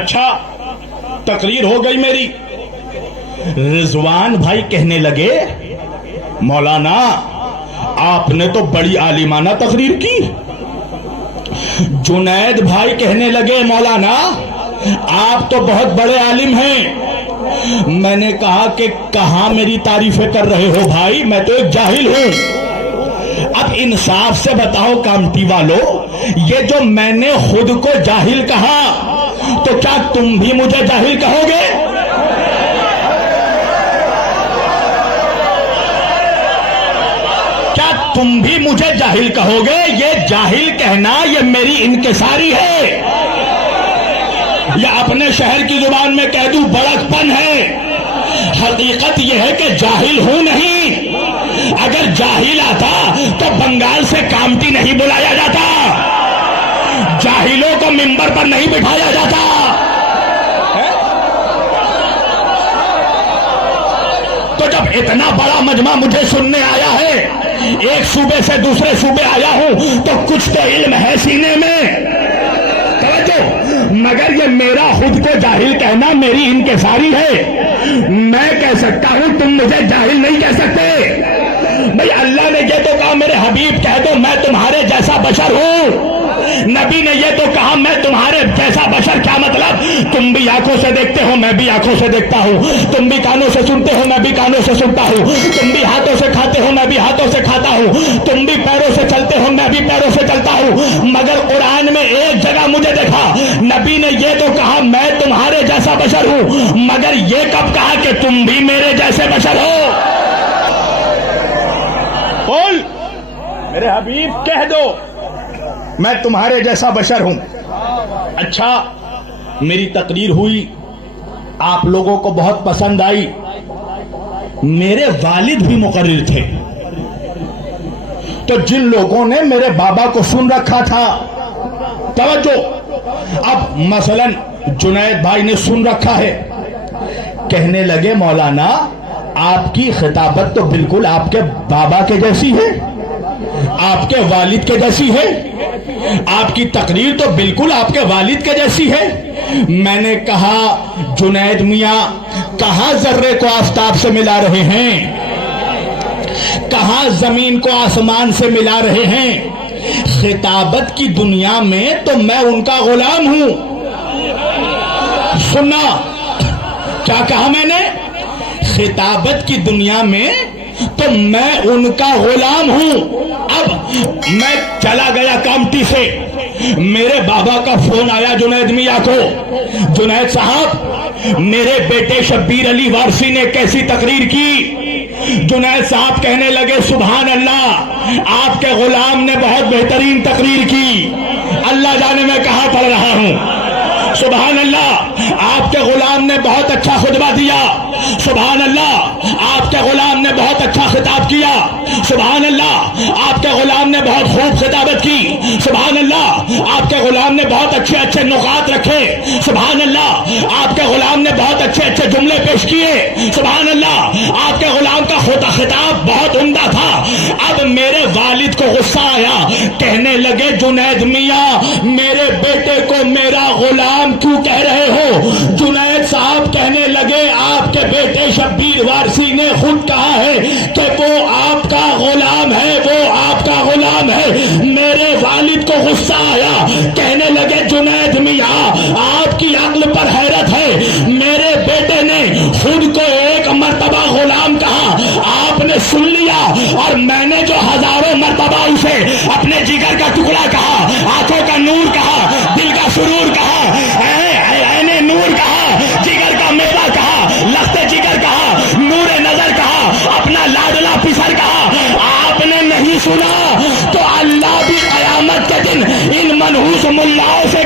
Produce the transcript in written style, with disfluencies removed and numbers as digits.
اچھا تقریر ہو گئی میری. رضوان بھائی کہنے لگے مولانا آپ نے تو بڑی عالمانہ تقریر کی. جنید بھائی کہنے لگے مولانا آپ تو بہت بڑے عالم ہیں. میں نے کہا کہ کہاں میری تعریفیں کر رہے ہو بھائی, میں تو ایک جاہل ہوں. اب انصاف سے بتاؤ کامٹی والو, یہ جو میں نے خود کو جاہل کہا تو کیا تم بھی مجھے جاہل کہو گے؟ کیا تم بھی مجھے جاہل کہو گے؟ یہ جاہل کہنا یہ میری انکساری ہے, یا اپنے شہر کی زبان میں کہہ دوں بڑک پن ہے. حقیقت یہ ہے کہ جاہل ہوں نہیں. اگر جاہل آتا تو بنگال سے کامٹی نہیں بلایا جاتا, جاہلوں کو ممبر پر نہیں بٹھایا جاتا. تو جب اتنا بڑا مجمع مجھے سننے آیا ہے, ایک صوبے سے دوسرے صوبے آیا ہوں, تو کچھ تو علم ہے سینے میں. مگر یہ میرا خود کو جاہل کہنا میری انکساری ہے. میں کہہ سکتا ہوں, تم مجھے جاہل نہیں کہہ سکتے. بھئی اللہ نے یہ تو کہا میرے حبیب کہہ دو میں تمہارے جیسا بشر ہوں. نبی نے یہ تو کہا میں تمہارے جیسا بشر. کیا مطلب؟ تم بھی آنکھوں سے دیکھتے ہو میں بھی آنکھوں سے دیکھتا ہوں, تم بھی کانوں سے سنتے ہو میں بھی کانوں سے سنتا ہوں, تم بھی ہاتھوں سے کھاتے ہو میں بھی ہاتھوں سے کھاتا ہوں, تم بھی پیروں سے چلتے ہو میں بھی پیروں سے چلتا ہوں. مگر قرآن میں ایک جگہ مجھے دیکھا نبی نے یہ تو کہا میں تمہارے جیسا بشر ہوں, مگر یہ کب کہا کہ تم بھی میرے جیسے بشر ہو؟ بول میرے حبیب کہہ دو میں تمہارے جیسا بشر ہوں. اچھا میری تقریر ہوئی, آپ لوگوں کو بہت پسند آئی. میرے والد بھی مقرر تھے, تو جن لوگوں نے میرے بابا کو سن رکھا تھا, توجہ, اب مثلا جنید بھائی نے سن رکھا ہے, کہنے لگے مولانا آپ کی خطابت تو بالکل آپ کے بابا کے جیسی ہے, آپ کے والد کے جیسی ہے, آپ کی تقریر تو بالکل آپ کے والد کے جیسی ہے. میں نے کہا جنید میاں کہاں ذرے کو آفتاب سے ملا رہے ہیں, کہاں زمین کو آسمان سے ملا رہے ہیں. خطابت کی دنیا میں تو میں ان کا غلام ہوں. سننا کیا کہا میں نے؟ خطابت کی دنیا میں تو میں ان کا غلام ہوں. اب میں چلا گیا کامٹی سے, میرے بابا کا فون آیا جنید میاں کو, جنید صاحب میرے بیٹے شبیر علی وارسی نے کیسی تقریر کی. جنید صاحب کہنے لگے سبحان اللہ آپ کے غلام نے بہت بہترین تقریر کی. اللہ جانے میں کہاں پڑھ رہا ہوں. سبحان اللہ آپ کے غلام نے بہت اچھا خطبہ دیا. سبحان اللہ آپ کے غلام نے بہت اچھا خطاب کیا. سبحان اللہ آپ کے غلام نے بہت خوب خطابت کی. سبحان اللہ آپ کے غلام نے بہت اچھے اچھے نقاط رکھے. سبحان اللہ آپ کے غلام نے بہت اچھے اچھے جملے پیش کیے. سبحان اللہ آپ کے غلام کا خطاب بہت عمدہ تھا. اب میرے والد کو غصہ آیا, کہنے لگے جنید میاں میرے بیٹے کو میرا غلام کیوں کہہ رہے ہو؟ جنید صاحب کہنے لگے آپ کے بیٹے شبیر وارسی نے خود کہا ہے کہ وہ آپ کا غلام ہے, وہ آپ کا غلام ہے. میرے والد کو غصہ آیا, کہنے لگے جنید میاں آپ کی عقل پر حیرت ہے. میرے بیٹے نے خود کو ایک مرتبہ غلام کہا, آپ نے سن لیا, اور میں نے جو ہزاروں مرتبہ اسے اپنے جگر کا ٹکڑا کہا, آنکھوں کا نور کہا, دل کا سرور کہا, عین نور کہا, جگر کا میوہ کہا, لخت جگر کہا, نور نظر کہا, اپنا لاڈلا پسر کہا, آپ نے نہیں سنا تو اللہ بھی قیامت کے دن ان منحوس ملاؤں سے